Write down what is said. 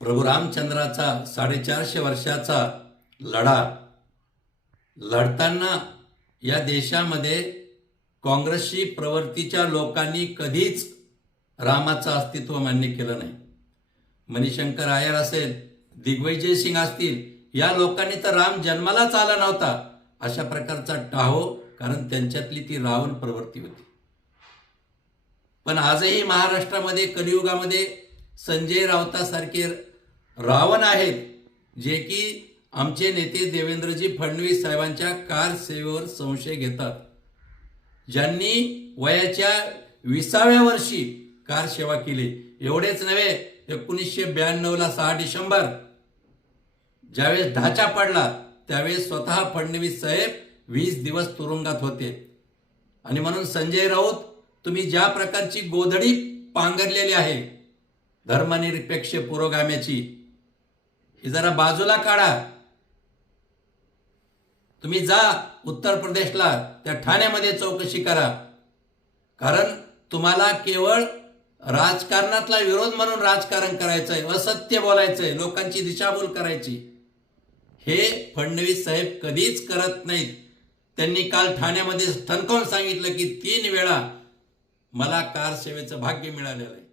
प्रभू रामचंद्राचा 450 वर्षाचा लढा लढताना या देशामध्ये काँग्रेसशी प्रवृत्तीच्या लोकांनी कधीच रामाचं अस्तित्व मान्य केलं नाही. मणिशंकर आयर असेल, दिग्विजय सिंग असतील, या लोकांनी तर राम जन्मालाच आला नव्हता अशा प्रकारचा टाहो, कारण त्यांच्यातली ती रावण प्रवृत्ती होती. पण आजही महाराष्ट्रामध्ये कलियुगामध्ये संजय राऊतासारखे रावण आहेत, जे की आमचे नेते देवेंद्रजी फडणवीस साहेबांच्या कारसेवेवर संशय घेतात. ज्यांनी वयाच्या 20व्या वर्षी कारसेवा केली. एवढेच नव्हे, 1992ला 6 डिसेंबर ज्यावेळेस ढाचा पडला त्यावेळेस स्वतः फडणवीस साहेब 20 दिवस तुरुंगात होते. आणि म्हणून संजय राऊत, तुम्ही ज्या प्रकारची गोधडी पांघरलेली आहे धर्मनिरपेक्ष पुरोगाम्याची, ही जरा बाजूला काढा. तुम्ही जा उत्तर प्रदेशला, त्या ठाण्यामध्ये चौकशी करा. कारण तुम्हाला केवळ राजकारणातला विरोध म्हणून राजकारण करायचंय, असत्य बोलायचंय, लोकांची दिशाभूल करायची. हे फडणवीस साहेब कधीच करत नाहीत. त्यांनी काल ठाण्यामध्ये ठणकावून सांगितलं की 3 वेळा मला कारसेवेचं भाग्य मिळालेलं आहे.